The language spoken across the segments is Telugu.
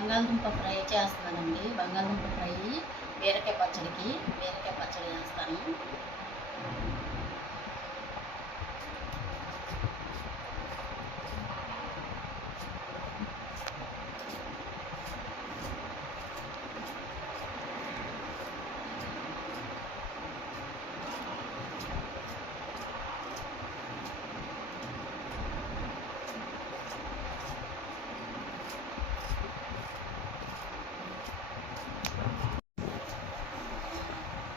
బంగాళదుంప ఫ్రై చేస్తున్నానండి. బంగాళదుంప ఫ్రై బీరకాయ పచ్చడికి బీరకాయ పచ్చడి చేస్తాను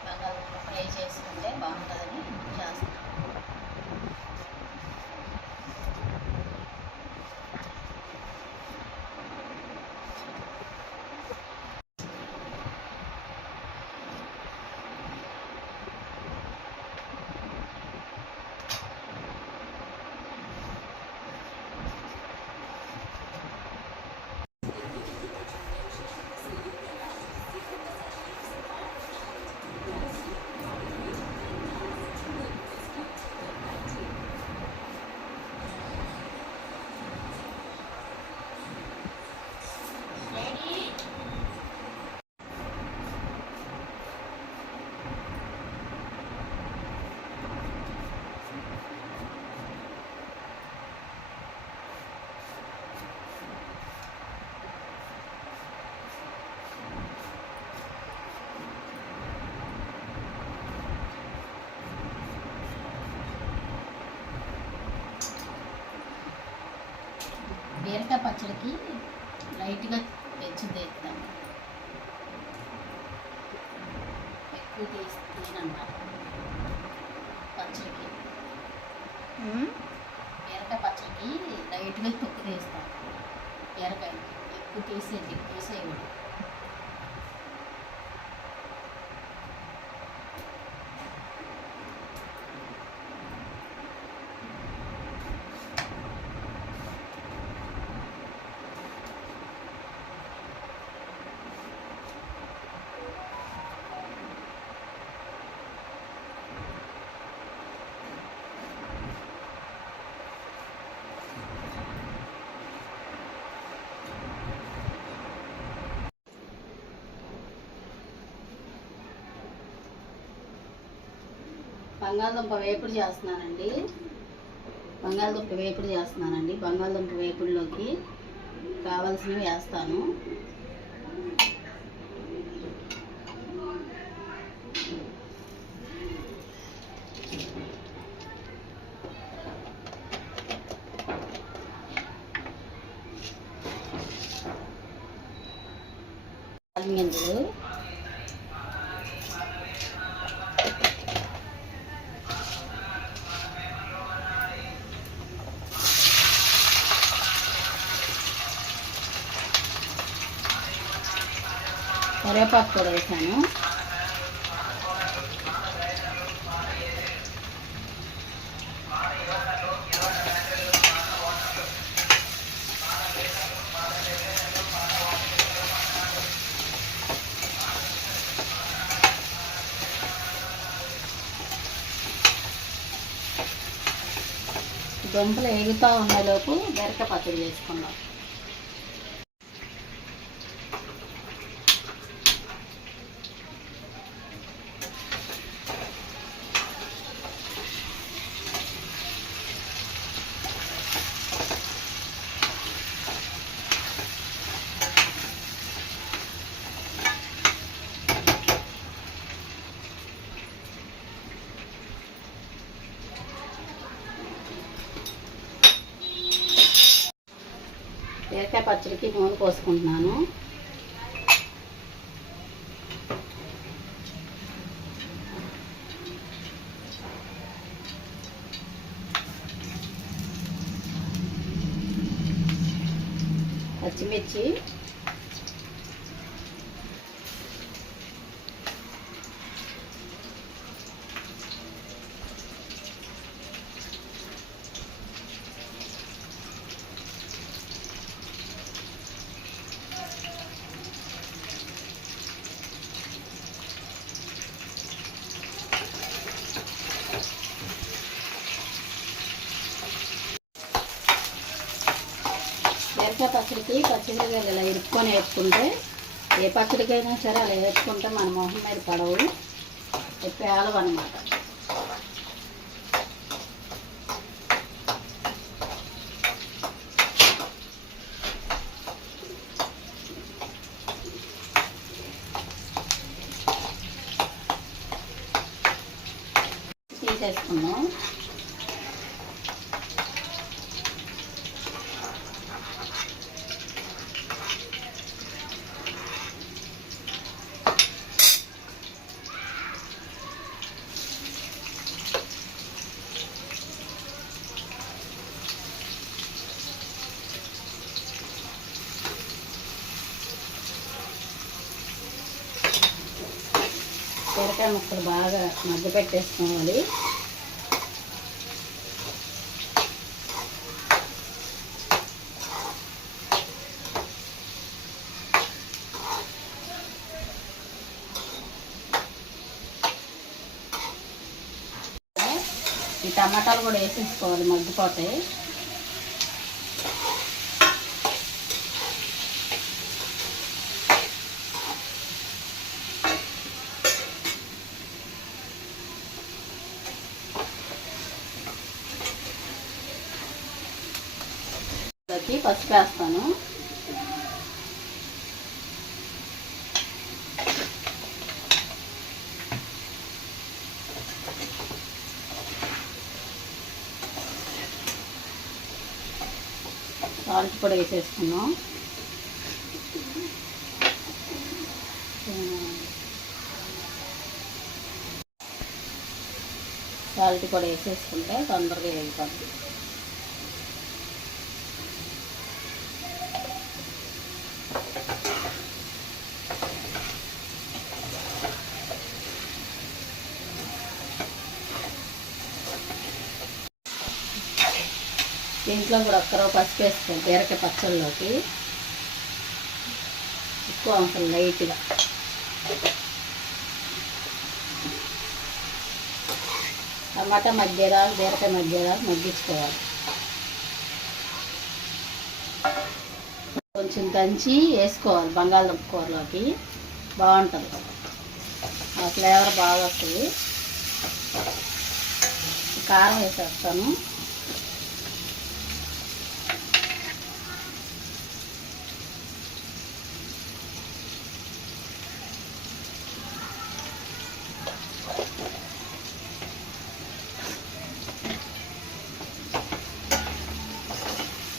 బంగాళదుంప ఫ్రై చేసుకుంటే బాగుంటుందని చేస్తాను బీరకాయ పచ్చడికి లైట్గా తెచ్చి తీస్తాను ఎక్కువ తీసి తీనమాట పచ్చడికి. బీరకాయ పచ్చడికి లైట్గా తొక్కు తీస్తాను బీరకాయ ఎక్కువ తీసేది తీసేయకూడదు. బంగాళదుంప వేపుడు చేస్తున్నానండి. బంగాళదుంప వేపుడు చేస్తున్నానండి. బంగాళదుంప వేపుడులోకి కావాల్సినవి వేస్తాను. కరివేపాకు కూడా వేసాను. దొంపలు ఎగుతూ ఉన్నలోపు బెరక పచ్చడి చేసుకుందాం. పచ్చడికి నూనె పోసుకుంటున్నాను. పచ్చిమిర్చి బీరకాయ పచ్చడికి పచ్చిమిరకాయలు ఇలా ఇరుక్కొని వేసుకుంటే ఏ పచ్చడికైనా సరే అలా వేసుకుంటే మన మొహం మీద పడవు. పేలవు అనమాట తీసేసుకున్నాం బీరకాయ ముక్కలు బాగా మగ్గ పెట్టేసుకోవాలి. ఈ టమాటాలు కూడా వేసేసుకోవాలి మగ్గిపోతాయి. వచ్చి పసుపు వేస్తాను. సాల్ట్ కూడా వేసేసుకున్నాం సాల్ట్ కూడా వేసేసుకుంటే తొందరగా వేగిపోతుంది దీంట్లో కూడా ఒక్కరో పసుపు వేసుకోండి బీరకాయ పచ్చళ్ళలోకి ఎక్కువ అవసరం లైట్గా. టమాటా మధ్యరా బీరకాయ మధ్యరా మగ్గించుకోవాలి. కొంచెం దంచి వేసుకోవాలి బంగాళదుంప కూరలోకి. బాగుంటుంది. ఆ ఫ్లేవర్ బాగా వస్తుంది. కారం వేసేస్తాను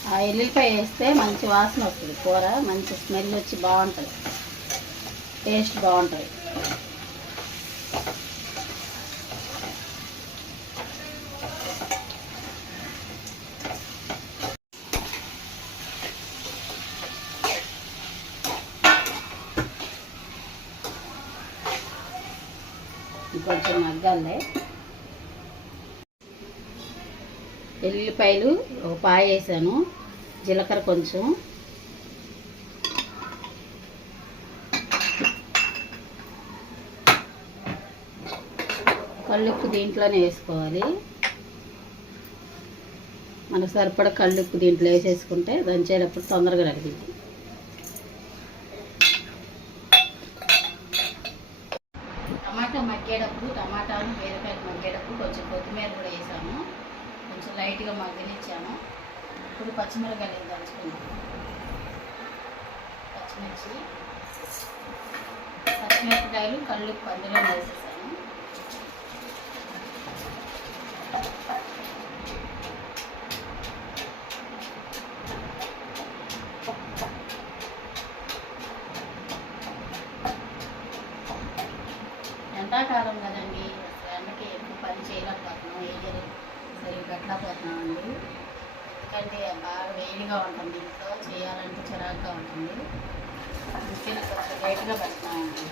ఆ ఎల్లుల్లిపాయ వేస్తే మంచి వాసన వస్తుంది. కూర మంచి స్మెల్ వచ్చి బాగుంటుంది. టేస్ట్ బాగుంటుంది. కొంచెం మగ్గాలి. ఎల్లుల్లిపాయలు ఒక పాయ వేసాను. జీలకర్ర కొంచెం. కళ్ళుప్పు దీంట్లోనే వేసుకోవాలి. మనకు సరిపడ కళ్ళుప్పు దీంట్లో వేసేసుకుంటే దంచేటప్పుడు తొందరగా రగిలింది టమాటా మగ్గేటప్పుడు టమాటాలు బీరకాయలు మగ్గేటప్పుడు కొంచెం కొత్తిమీర కూడా వేసాము కొంచెం లైట్గా మగ్గనిచ్చాము ఇప్పుడు పచ్చిమిరకాయలు దంచుకున్నాము పచ్చిమిర్చి పచ్చిమిరపకాయలు కళ్ళు అందులో వేసేసాను. వేడిగా చేయాలంటే చిరాగ్గా ఉంటుంది. అందుకే కొంచెం లైట్గా పెడుతున్నామండి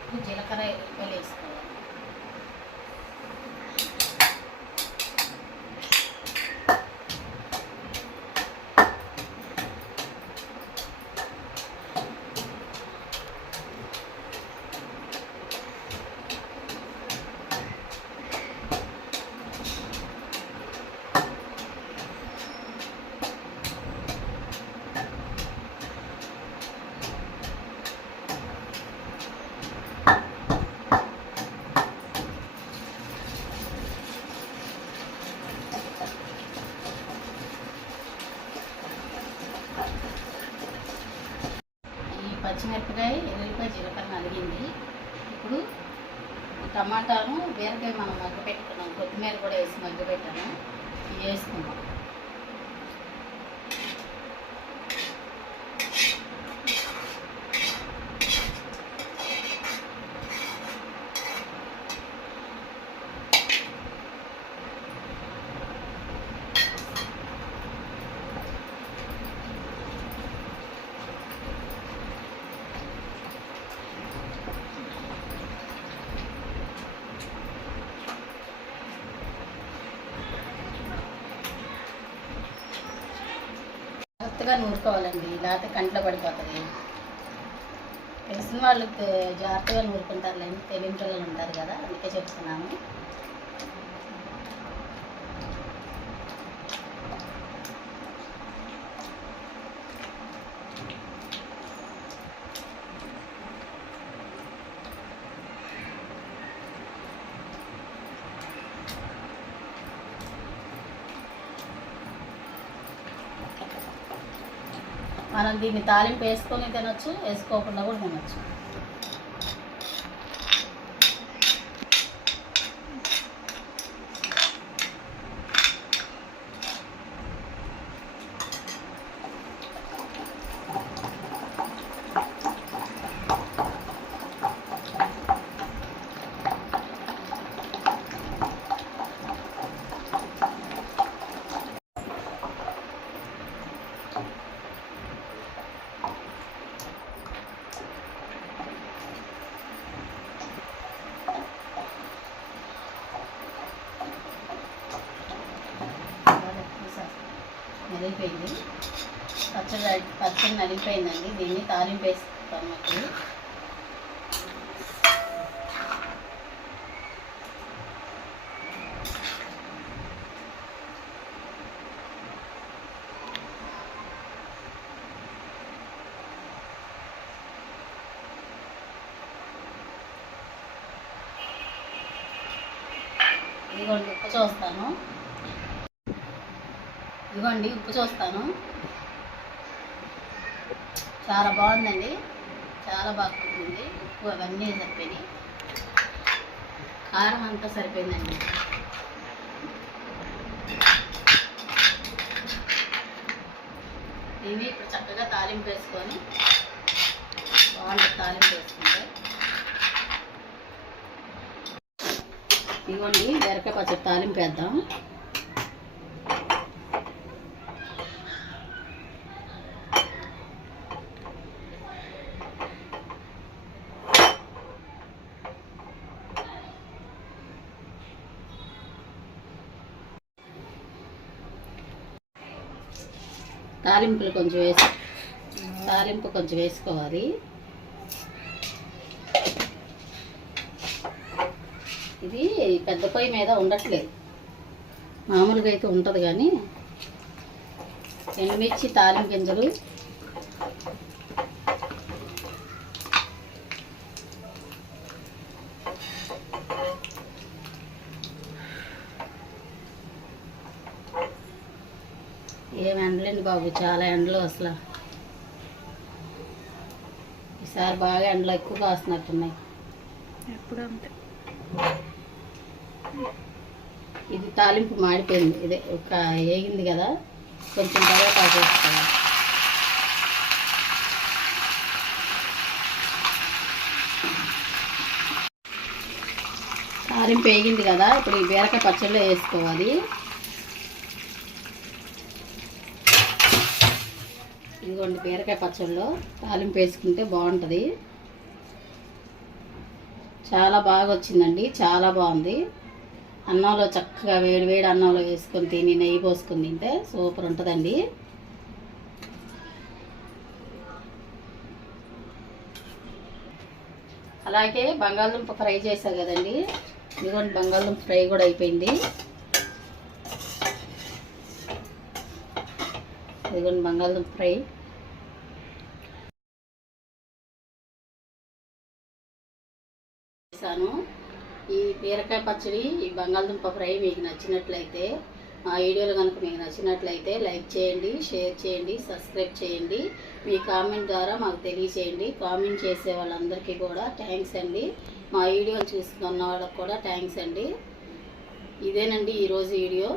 ఇప్పుడు జీలకర్ర ఎల్లిపాయలు వేసుకోవాలి పచ్చిమిరపకాయ ఎల్లుల్లిపాయ జీలకర్ర నలిగింది. ఇప్పుడు టమాటాను బీరకాయ మనం మగ్గ పెట్టుకున్నాం. కొత్తిమీర కూడా వేసి మగ్గ పెట్టాను. ఇవి వేసుకుందాం. జాగ్రత్తగా నూరుకోవాలండి లేకపోతే కంట్లో పడిపోతుంది. తెలిసిన వాళ్ళకి జాగ్రత్తగా నూరుకుంటారులేండి తెలియని పిల్లలు ఉంటారు కదా అందుకే చెప్తున్నాము మనం దీన్ని తాలింపు వేసుకొని తినొచ్చు వేసుకోకుండా కూడా తినొచ్చు. నలిగిపోయింది. పచ్చడి పచ్చడి నలిగిపోయిందండి. దీన్ని తాలింపు వేస్తాం ఇప్పుడు ఇదిగోండి ఉప్పు చూస్తాను. ఇదిగోండి ఉప్పు చూస్తాను. చాలా బాగుందండి. చాలా బాగా కుట్టింది. ఉప్పు అవన్నీ సరిపోయినాయి. కారం అంతా సరిపోయిందండి. దీన్ని ఇప్పుడు చక్కగా తాలింపు వేసుకొని బాగుంటుంది తాలింపు వేసుకుంటే. ఇదిగోండి బీరకాయ పచ్చడి తాలింపు వేద్దాం. తాలింపులు కొంచెం వేసి తాలింపు కొంచెం వేసుకోవాలి. ఇది పెద్ద పొయ్యి మీద ఉండట్లేదు. మామూలుగా అయితే ఉంటుంది కానీ ఎండుమిర్చి తాలింపు గింజలు ఏం ఎండలేండి బాబు చాలా ఎండలు అసలు. ఈసారి బాగా ఎండలు ఎక్కువ కాస్తున్నట్టున్నాయి ఎప్పుడు అంతే ఇది తాలింపు మాడిపోయింది. ఇదే ఒక వేగింది కదా కొంచెం కరివేపాకు వేసుకోవాలి తాలింపు వేగింది కదా ఇప్పుడు ఈ బీరకాయ పచ్చడిలో వేసుకోవాలి. ఇదిగోండి బీరకాయ పచ్చళ్ళు తాలింపు వేసుకుంటే బాగుంటుంది. చాలా బాగా వచ్చిందండి చాలా బాగుంది. అన్నంలో చక్కగా వేడి వేడి అన్నంలో వేసుకొని తిని నెయ్యి పోసుకొని తింటే సూపర్ ఉంటుందండి. అలాగే బంగాళదుంప ఫ్రై చేశా కదండి. ఇదిగోండి బంగాళదుంప ఫ్రై కూడా అయిపోయింది. ఇదిగోండి బంగాళదుంప ఫ్రై. బీరకాయ పచ్చడి ఈ బంగాళదుంప ఫ్రై మీకు నచ్చినట్లయితే మా వీడియోలు కనుక మీకు నచ్చినట్లయితే లైక్ చేయండి షేర్ చేయండి సబ్స్క్రైబ్ చేయండి. మీ కామెంట్ ద్వారా మాకు తెలియచేయండి కామెంట్ చేసే వాళ్ళందరికీ కూడా థ్యాంక్స్ అండి. మా వీడియో చూస్తున్న వాళ్ళకి కూడా థ్యాంక్స్ అండి. ఇదేనండి ఈరోజు వీడియో.